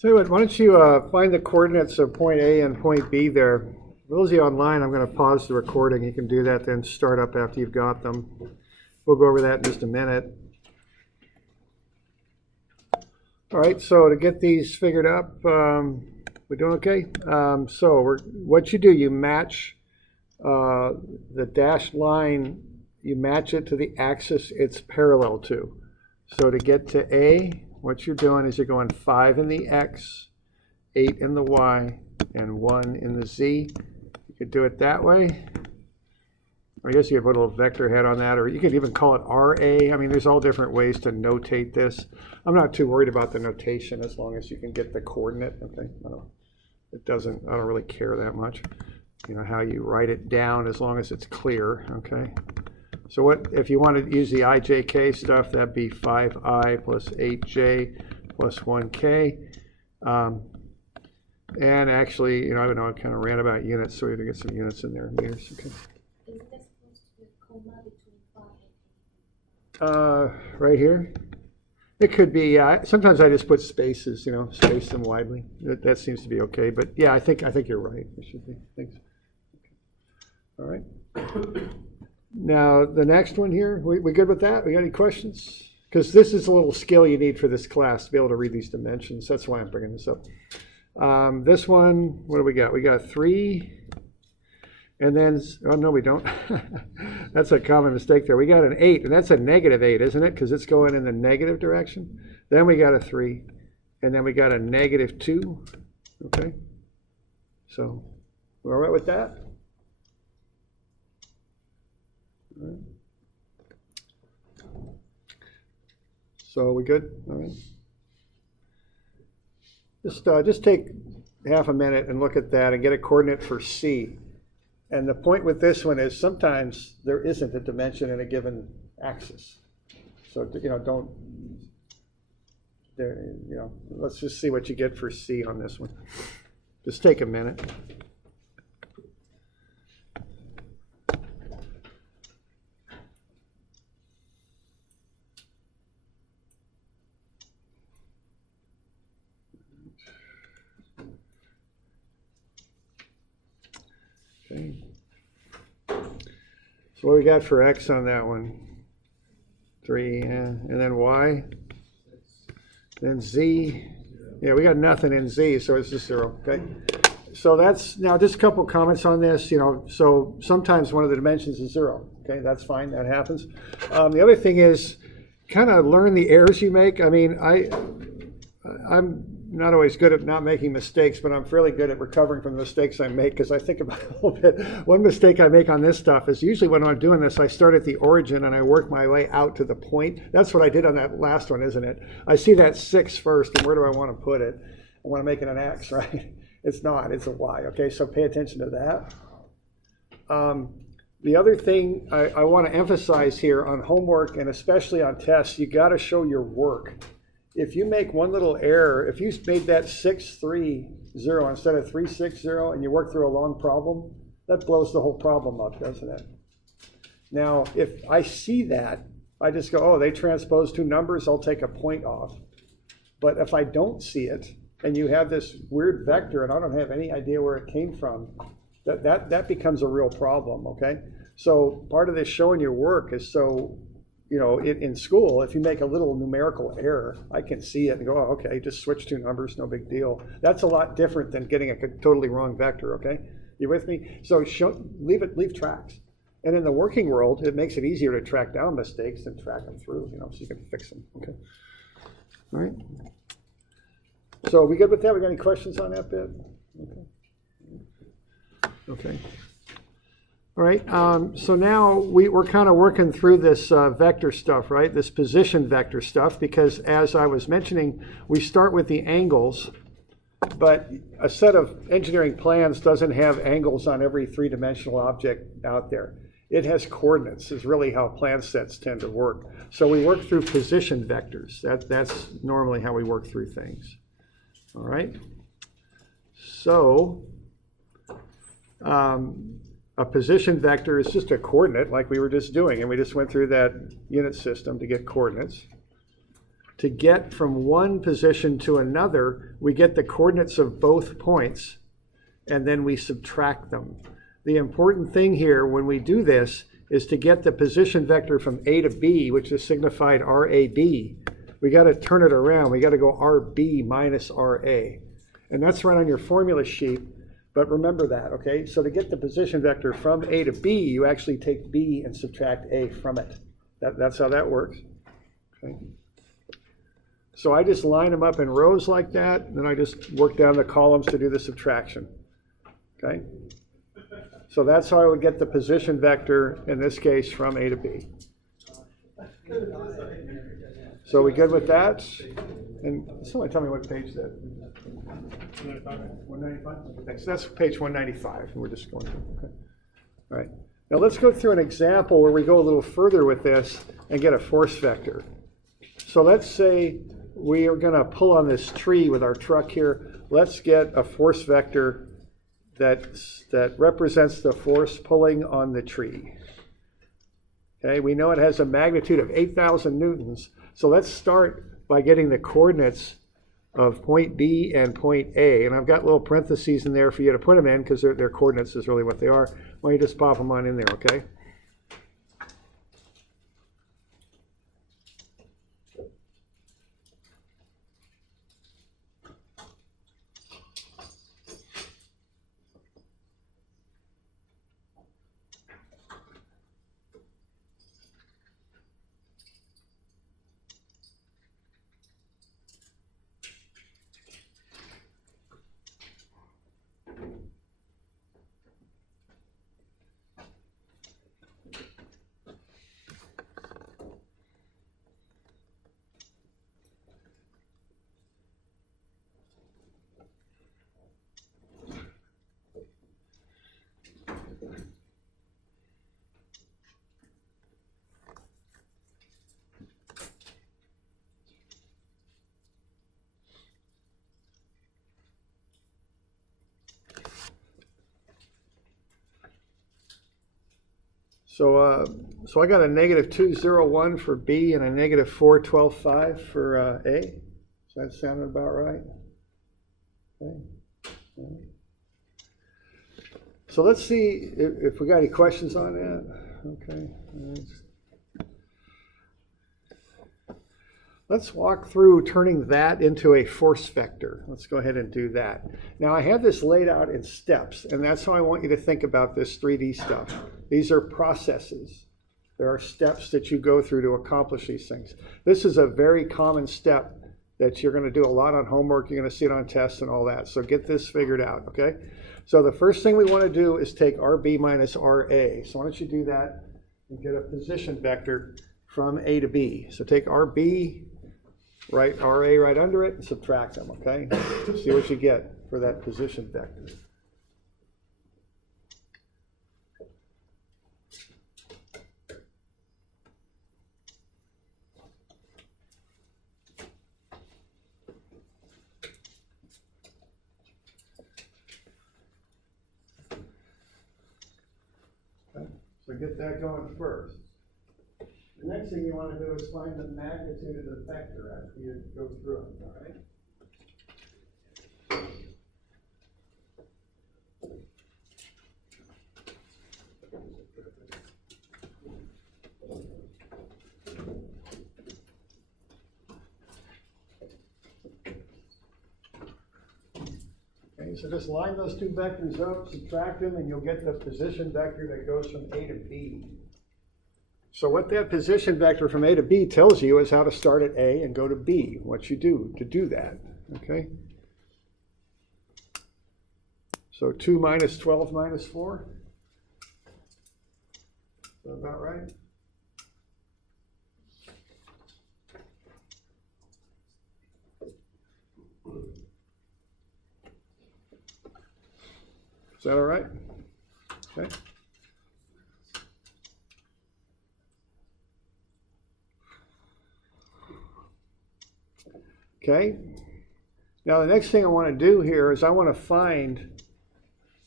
Tell you what, why don't you find the coordinates of point A and point B there. For those of you online, I'm going to pause the recording. You can do that, then start up after you've got them. We'll go over that in just a minute. All right, so to get these figured up, we're doing okay? What you do, you match the dashed line, you match it to the axis it's parallel to. So to get to A, what you're doing is you're going 5 in the X, 8 in the Y, and 1 in the Z. You could do it that way. I guess you could put a little vector head on that, or you could even call it RA. I mean, there's all different ways to notate this. I'm not too worried about the notation as long as you can get the coordinate. Okay, I don't really care that much. You know, how you write it down as long as it's clear, okay? So what if you want to use the IJK stuff, that'd be 5I plus 8J plus 1K. And actually, you know, I know I kind of ran about units, so we have to get some units in there. Meters, okay. Isn't there supposed to be a comma between 5 and 8? Right here? It could be, sometimes I just put spaces, you know, space them widely. That seems to be okay, but yeah, I think you're right. It should be. Thanks. Okay. All right. Now, the next one here, we good with that? We got any questions? Because this is a little skill you need for this class to be able to read these dimensions. That's why I'm bringing this up. This one, what do we got? We got 3, and then, oh no, we don't. That's a common mistake there. We got an 8, and that's a -8, isn't it? Because it's going in the negative direction. Then we got a 3, and then we got a -2. Okay? So, we're all right with that? All right. So we good? All right. Just take half a minute and look at that and get a coordinate for C. And the point with this one is sometimes there isn't a dimension in a given axis. So let's just see what you get for C on this one. Just take a minute. Okay. So what we got for X on that one? 3, and then Y, then Z. Yeah, we got nothing in Z, so it's just 0. Okay. So that's now just a couple comments on this. You know, so sometimes one of the dimensions is 0. Okay, that's fine. That happens. The other thing is kind of learn the errors you make. I mean, I'm not always good at not making mistakes, but I'm fairly good at recovering from the mistakes I make because I think about it a little bit. One mistake I make on this stuff is usually when I'm doing this, I start at the origin and I work my way out to the point. That's what I did on that last one, isn't it? I see that 6 first, and where do I want to put it? I want to make it an X, right? It's not, it's a Y, okay? So pay attention to that. The other thing I want to emphasize here on homework and especially on tests, you got to show your work. If you make one little error, if you made that 630 instead of 360 and you work through a long problem, that blows the whole problem up, doesn't it? Now, if I see that, I just go, oh, they transposed 2 numbers, I'll take a point off. But if I don't see it, and you have this weird vector, and I don't have any idea where it came from, that becomes a real problem, okay? So part of this showing your work is so, you know, in school, if you make a little numerical error, I can see it and go, oh, okay, just switch 2 numbers, no big deal. That's a lot different than getting a totally wrong vector, okay? You with me? So leave tracks. And in the working world, it makes it easier to track down mistakes than track them through, you know, so you can fix them, okay? All right. So we good with that? We got any questions on that bit? Okay. All right, so now we're kind of working through this vector stuff, right? This position vector stuff, because as I was mentioning, we start with the angles, but a set of engineering plans doesn't have angles on every 3-dimensional object out there. It has coordinates, is really how plan sets tend to work. So we work through position vectors. That's normally how we work through things. All right, so a position vector is just a coordinate like we were just doing, and we just went through that unit system to get coordinates. to get from one position to another, we get the coordinates of both points, and then we subtract them. The important thing here when we do this is to get the position vector from A to B, which is signified RAB. We got to turn it around. We got to go RB minus RA. And that's right on your formula sheet, but remember that, okay? So to get the position vector from A to B, you actually take B and subtract A from it. That's how that works. Okay. So I just line them up in rows like that, and then I just work down the columns to do the subtraction. Okay? So that's how I would get the position vector, in this case, from A to B. So we good with that? And somebody tell me what page that is. 195? Okay, so that's page 195, and we're just going through. Okay. All right. Now let's go through an example where we go a little further with this and get a force vector. So let's say we are going to pull on this tree with our truck here. Let's get a force vector that represents the force pulling on the tree. Okay, we know it has a magnitude of 8,000 newtons. So let's start by getting the coordinates of point B and point A. And I've got little parentheses in there for you to put them in because their coordinates is really what they are. Why don't you just pop them on in there, okay? So I got a negative 201 for B and a negative 412.5 for A. Does that sound about right? Okay. So let's see if we got any questions on that. Okay. Let's walk through turning that into a force vector. Let's go ahead and do that. Now I have this laid out in steps, and that's how I want you to think about this 3D stuff. These are processes. There are steps that you go through to accomplish these things. This is a very common step that you're going to do a lot on homework. You're going to see it on tests and all that. So get this figured out, okay? So the first thing we want to do is take RB minus RA. So why don't you do that and get a position vector from A to B. So take RB, write RA right under it, and subtract them, okay? See what you get for that position vector. So get that going first. The next thing you want to do is find the magnitude of the vector after you go through it, all right? Okay, so just line those two vectors up, subtract them, and you'll get the position vector that goes from A to B. So what that position vector from A to B tells you is how to start at A and go to B, what you do to do that, okay? So 2 minus 12 minus 4. Is that about right? Is that all right? Okay. Okay. Now the next thing I want to do here is I want to find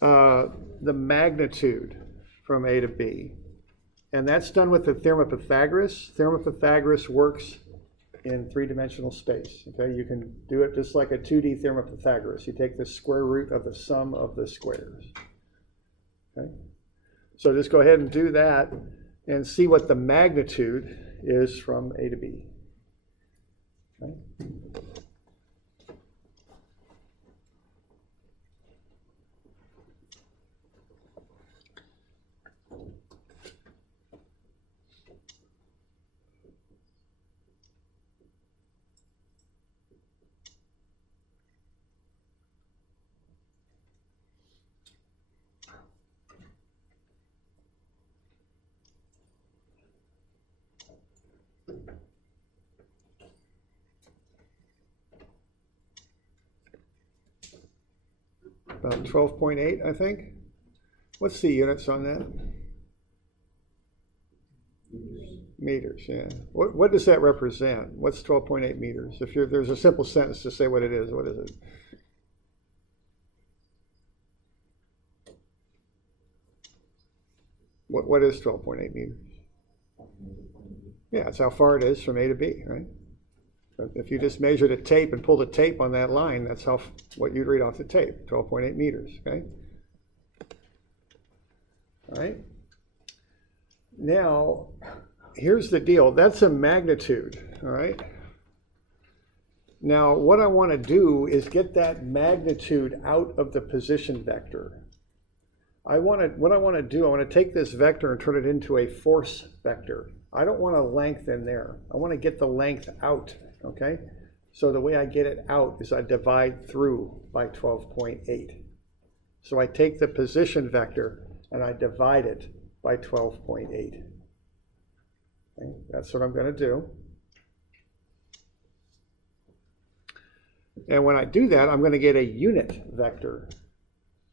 the magnitude from A to B. And that's done with the theorem of Pythagoras. Theorem of Pythagoras works in three-dimensional space. Okay, you can do it just like a 2D theorem of Pythagoras. You take the square root of the sum of the squares. Okay, so just go ahead and do that and see what the magnitude is from A to B. Okay. About 12.8, I think. What's the units on that? Meters, yeah. What does that represent? What's 12.8 meters? If there's a simple sentence to say what it is, what is it? What is 12.8 meters? Yeah, it's how far it is from A to B, right? But if you just measured a tape and pulled a tape on that line, that's what you'd read off the tape, 12.8 meters, okay? All right. Now, here's the deal. That's a magnitude, all right? Now, what I want to do is get that magnitude out of the position vector. What I want to do, I want to take this vector and turn it into a force vector. I don't want a length in there. I want to get the length out, okay? So the way I get it out is I divide through by 12.8. So I take the position vector and I divide it by 12.8. Okay? That's what I'm going to do. And when I do that, I'm going to get a unit vector.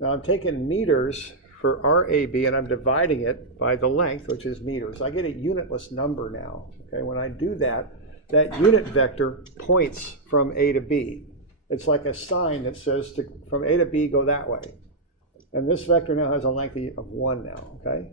Now I'm taking meters for RAB and I'm dividing it by the length, which is meters. I get a unitless number now. Okay, when I do that, that unit vector points from A to B. It's like a sign that says from A to B, go that way. And this vector now has a length of 1 now, okay?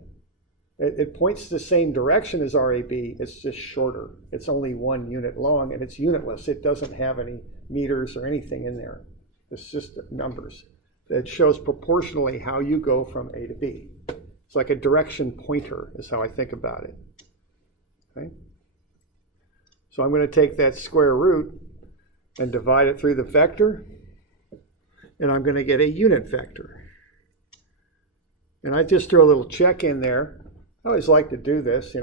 It points the same direction as RAB, it's just shorter. It's only 1 unit long and it's unitless. It doesn't have any meters or anything in there. It's just numbers. It shows proportionally how you go from A to B. It's like a direction pointer is how I think about it. Okay? So I'm going to take that square root and divide it through the vector, and I'm going to get a unit vector. And I just threw a little check in there. I always like to do this,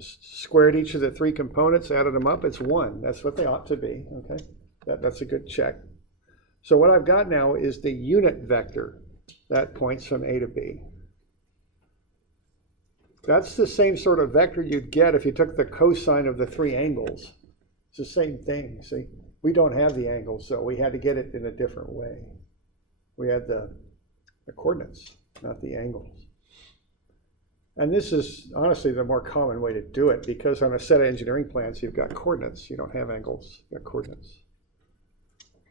squared each of the 3 components, added them up, it's 1. That's what they ought to be, okay? That's a good check. So what I've got now is the unit vector that points from A to B. That's the same sort of vector you'd get if you took the cosine of the 3 angles. It's the same thing, see? We don't have the angles, so we had to get it in a different way. We had the coordinates, not the angles. And this is honestly the more common way to do it, because on a set of engineering plans, you've got coordinates. You don't have angles, you've got coordinates.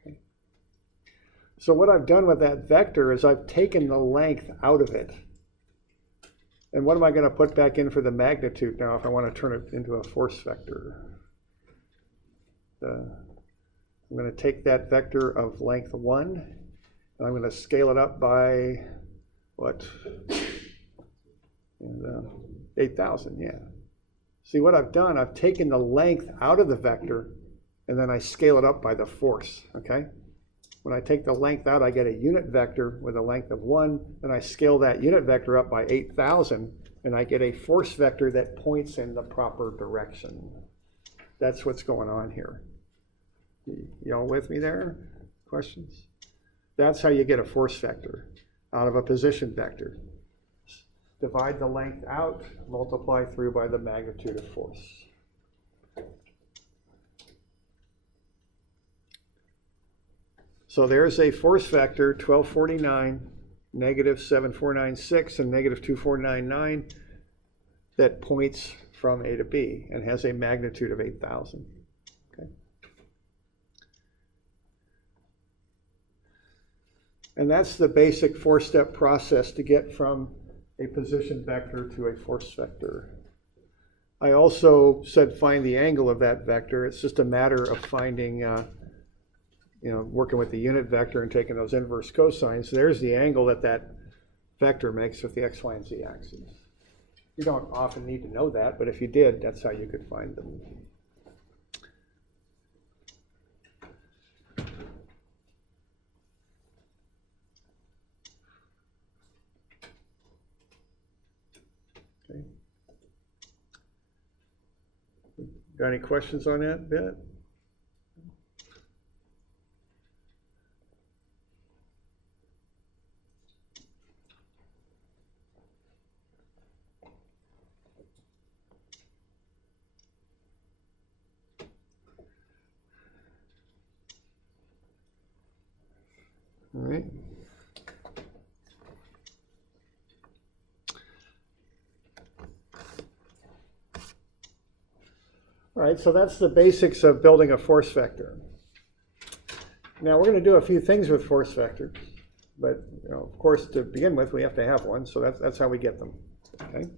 Okay. So what I've done with that vector is I've taken the length out of it. And what am I going to put back in for the magnitude now if I want to turn it into a force vector? I'm going to take that vector of length 1, and I'm going to scale it up by, what? 8,000, yeah. See what I've done, I've taken the length out of the vector, and then I scale it up by the force, okay? When I take the length out, I get a unit vector with a length of 1, and I scale that unit vector up by 8,000, and I get a force vector that points in the proper direction. That's what's going on here. You all with me there? Questions? That's how you get a force vector out of a position vector. Divide the length out, multiply through by the magnitude of force. So there's a force vector, 1249, negative 7496, and negative 2499, that points from A to B and has a magnitude of 8,000. Okay. And that's the basic 4-step process to get from a position vector to a force vector. I also said find the angle of that vector. It's just a matter of finding, working with the unit vector and taking those inverse cosines. There's the angle that that vector makes with the x, y, and z axes. You don't often need to know that, but if you did, that's how you could find them. Okay. Got any questions on that bit? All right. All right, so that's the basics of building a force vector. Now we're going to do a few things with force vectors, but of course, to begin with, we have to have one, so that's how we get them. Okay.